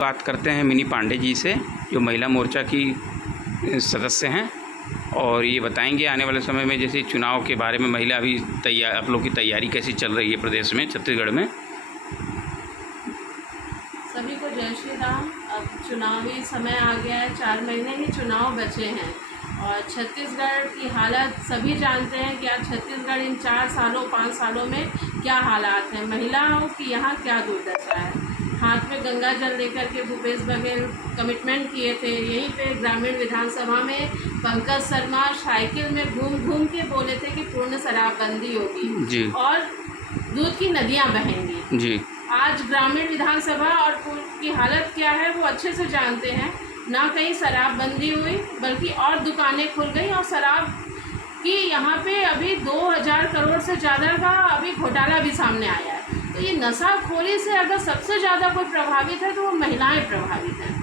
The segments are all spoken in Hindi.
बात करते हैं मिनी पांडे जी से, जो महिला मोर्चा की सदस्य हैं, और ये बताएंगे आने वाले समय में जैसे चुनाव के बारे में। महिला अभी आप लोग की तैयारी कैसी चल रही है प्रदेश में, छत्तीसगढ़ में? सभी को जय श्री राम। अब चुनावी समय आ गया है, 4 महीने ही चुनाव बचे हैं और छत्तीसगढ़ की हालत सभी जानते हैं कि आज छत्तीसगढ़ इन 4 सालों 5 सालों में क्या हालात हैं। महिलाओं की यहाँ क्या दुर्दशा है। हाथ में गंगा जल लेकर के भूपेश बघेल कमिटमेंट किए थे। यहीं पे ग्रामीण विधानसभा में पंकज शर्मा साइकिल में घूम घूम के बोले थे कि पूर्ण शराबबंदी होगी और दूध की नदियाँ बहेंगी जी। आज ग्रामीण विधानसभा और की हालत क्या है वो अच्छे से जानते हैं। ना कहीं शराबबंदी हुई बल्कि और दुकानें खुल गई और शराब की यहाँ पे अभी 2000 करोड़ से ज़्यादा का अभी घोटाला भी सामने आया है। तो ये नशाखोरी से अगर सबसे ज़्यादा कोई प्रभावित है तो वो महिलाएं प्रभावित हैं।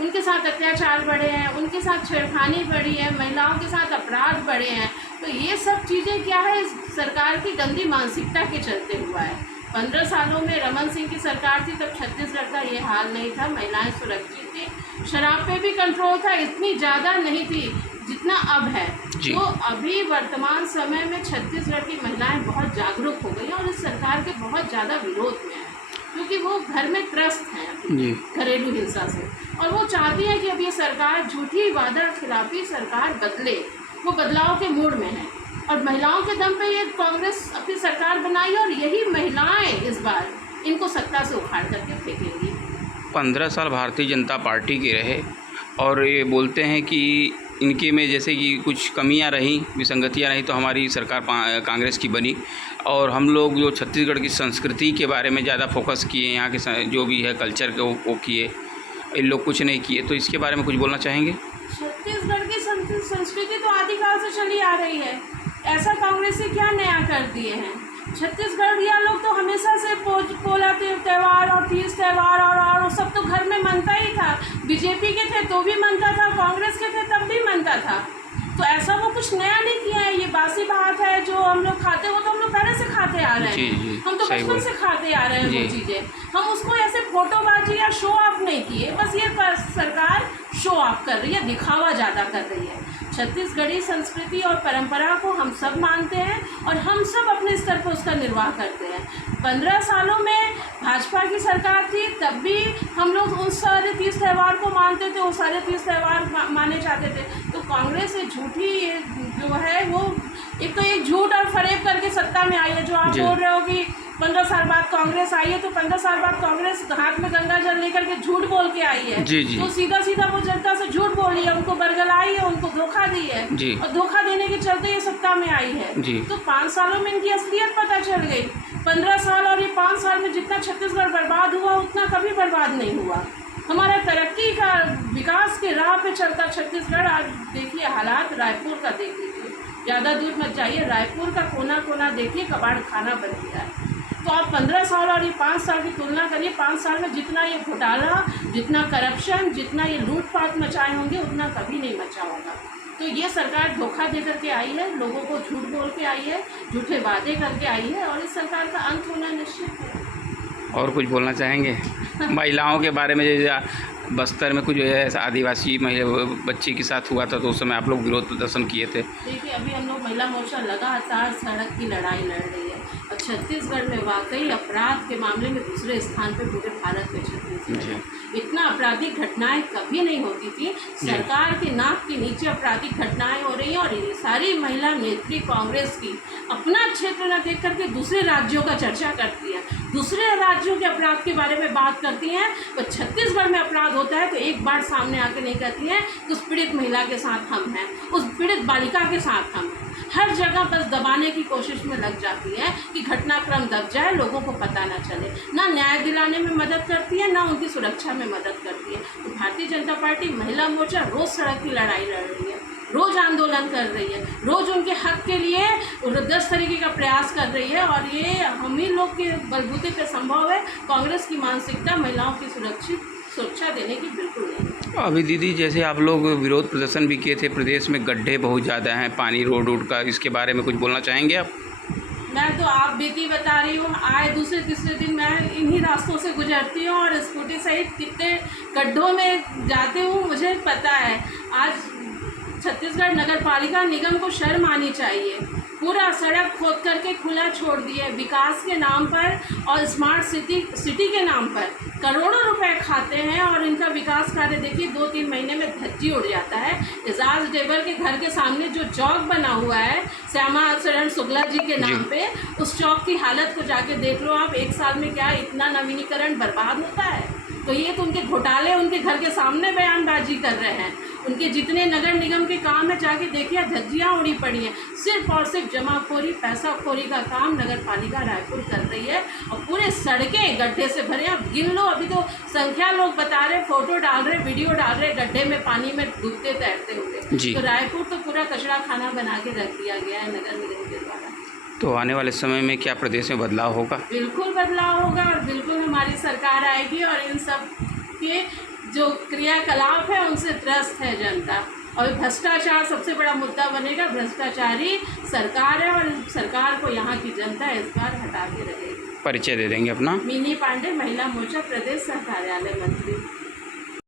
उनके साथ अत्याचार बढ़े हैं, उनके साथ छेड़खानी बढ़ी है, महिलाओं के साथ अपराध बढ़े हैं। तो ये सब चीज़ें क्या है, सरकार की गंदी मानसिकता के चलते हुआ है। 15 सालों में रमन सिंह की सरकार थी तब छत्तीसगढ़ का ये हाल नहीं था। महिलाएं सुरक्षित थी, शराब पे भी कंट्रोल था, इतनी ज़्यादा नहीं थी जितना अब है। तो अभी वर्तमान समय में छत्तीसगढ़ की महिलाएं बहुत जागरूक हो गई और इस सरकार के बहुत ज़्यादा विरोध में है, क्योंकि वो घर में त्रस्त हैं घरेलू हिंसा से और वो चाहती है कि अब ये सरकार झूठी वादा खिलाफी सरकार बदले, वो बदलाव के मूड में है और महिलाओं के दम पे ये कांग्रेस अपनी सरकार बनाई और यही महिलाएं इस बार इनको सत्ता से उखाड़ करके फेंकेंगी। 15 साल भारतीय जनता पार्टी के रहे और ये बोलते हैं कि इनके में जैसे कि कुछ कमियां रहीं, विसंगतियां रहीं, तो हमारी सरकार कांग्रेस की बनी और हम लोग जो छत्तीसगढ़ की संस्कृति के बारे में ज़्यादा फोकस किए, यहाँ के जो भी है कल्चर के वो किए, इन लोग कुछ नहीं किए। तो इसके बारे में कुछ बोलना चाहेंगे? छत्तीसगढ़ की संस्कृति तो आदिकाल से चली आ रही है, ऐसा कांग्रेस से क्या नया कर दिए हैं। छत्तीसगढ़िया लोग तो हमेशा से पोला त्यौहार और तीज त्यौहार और सब तो घर में मनता ही था। बीजेपी के थे तो भी मनता था, कांग्रेस के थे तब भी मनता था। तो ऐसा वो कुछ नया नहीं किया है। ये बासी बात है जो हम लोग खाते हो तो हम लोग पहले से खाते आ रहे हैं, हम तो बचपन से खाते आ रहे हैं वो चीज़ें। हम उसको ऐसे फोटोबाजी या शो ऑफ नहीं किए, बस ये सरकार शो ऑफ कर रही है, दिखावा ज़्यादा कर रही है। छत्तीसगढ़ी संस्कृति और परंपरा को हम सब मानते हैं और हम सब अपने स्तर पर उसका निर्वाह करते हैं। 15 सालों में भाजपा की सरकार थी तब भी हम लोग उन सारे तीज त्यौहार को मानते थे, वो सारे तीज त्यौहार माने जाते थे। तो कांग्रेस ये झूठी जो है वो एक तो एक झूठ और फरेब करके सत्ता में आई है। जो आप बोल रहे हो कि 15 साल बाद कांग्रेस आई है, तो 15 साल बाद कांग्रेस हाथ में गंगा जल लेकर के झूठ बोल के आई है। तो सीधा सीधा वो जनता से झूठ बोली है, उनको बरगलाई है, उनको धोखा दी है और धोखा देने के चलते ये सत्ता में आई है। तो 5 सालों में इनकी असलियत पता चल गई। 15 साल और ये 5 साल में जितना छत्तीसगढ़ बर्बाद हुआ उतना कभी बर्बाद नहीं हुआ। हमारा तरक्की का विकास के राह पे चलता छत्तीसगढ़। आज देखिए हालात रायपुर का देख लीजिए, ज़्यादा दूर मत जाइए, रायपुर का कोना कोना देखिए कबाड़ खाना बन गया है। तो आप 15 साल और ये 5 साल की तुलना करिए। 5 साल में जितना ये घोटाला, जितना करप्शन, जितना ये लूटपाट मचाए होंगे उतना कभी नहीं मचा होगा। तो ये सरकार धोखा दे करके आई है, लोगों को झूठ बोल के आई है, झूठे वादे करके आई है और इस सरकार का अंत होना निश्चित है। और कुछ बोलना चाहेंगे महिलाओं के बारे में? जैसे बस्तर में कुछ ऐसा आदिवासी बच्ची के साथ हुआ था तो उस समय आप लोग विरोध प्रदर्शन किए थे। देखिए अभी हम लोग महिला मोर्चा लगातार सड़क की लड़ाई लड़ रही है और छत्तीसगढ़ में वाकई अपराध के मामले में दूसरे स्थान पे पूरे भारत में छत्तीसगढ़ है। इतना आपराधिक घटनाएं कभी नहीं होती थी। सरकार के नाक के नीचे आपराधिक घटनाएं हो रही हैं और ये सारी महिला नेत्री कांग्रेस की अपना क्षेत्र न देख करके दूसरे राज्यों का चर्चा करती है, दूसरे राज्यों के अपराध के बारे में बात करती हैं। तो छत्तीसगढ़ में अपराध होता है तो एक बार सामने आके नहीं कहती हैं कि उस पीड़ित महिला के साथ हम हैं, उस पीड़ित बालिका के साथ हम हैं। हर जगह बस दबाने की कोशिश में लग जाती है कि घटनाक्रम दब जाए, लोगों को पता ना चले। ना न्याय दिलाने में मदद करती है, ना उनकी सुरक्षा में मदद करती है। तो भारतीय जनता पार्टी महिला मोर्चा रोज़ सड़क की लड़ाई लड़ रही है, रोज़ आंदोलन कर रही है, रोज़ उनके हक के लिए 10 तरीके का प्रयास कर रही है और ये हम ही लोग के बलबूते पे संभव है। कांग्रेस की मानसिकता महिलाओं की सुरक्षा देने की बिल्कुल नहीं। अभी दीदी जैसे आप लोग विरोध प्रदर्शन भी किए थे, प्रदेश में गड्ढे बहुत ज़्यादा हैं, पानी रोड का, इसके बारे में कुछ बोलना चाहेंगे आप? मैं तो आप बीती बता रही हूँ, आए दूसरे तीसरे दिन मैं इन्हीं रास्तों से गुजरती हूँ और स्कूटी सहित कितने गड्ढों में जाती हूँ, मुझे पता है। आज छत्तीसगढ़ नगर पालिका निगम को शर्म आनी चाहिए। पूरा सड़क खोद करके खुला छोड़ दिए विकास के नाम पर और स्मार्ट सिटी के नाम पर करोड़ों रुपए खाते हैं और इनका विकास कार्य देखिए 2-3 महीने में धज्जी उड़ जाता है। एजाज डेबर के घर के सामने जो चौक बना हुआ है श्यामा चरण शुक्ला जी के नाम पे, उस चौक की हालत को जाके देख लो आप। 1 साल में क्या इतना नवीनीकरण बर्बाद होता है? तो ये तो उनके घोटाले उनके घर के सामने बयानबाजी कर रहे हैं। उनके जितने नगर निगम के काम है जाके देखिए धज्जियाँ उड़ी पड़ी हैं। सिर्फ और सिर्फ जमाखोरी पैसाखोरी का काम नगर पालिका रायपुर कर रही है और पूरे सड़कें गड्ढे से भरे। आप गिन लो, अभी तो संख्या लोग बता रहे, फोटो डाल रहे, वीडियो डाल रहे, गड्ढे में पानी में डूबते तैरते हुए। तो रायपुर तो पूरा कचरा खाना बना के रख दिया गया है नगर निगम के द्वारा। तो आने वाले समय में क्या प्रदेश में बदलाव होगा? बिल्कुल बदलाव होगा और बिल्कुल हमारी सरकार आएगी और इन सब के जो क्रियाकलाप है उनसे त्रस्त है जनता। और भ्रष्टाचार सबसे बड़ा मुद्दा बनेगा। भ्रष्टाचारी सरकार है और सरकार को यहाँ की जनता इस बार हटा के रहेगी। परिचय दे देंगे अपना। मिनी पांडे, महिला मोर्चा प्रदेश सह कार्यालय मंत्री।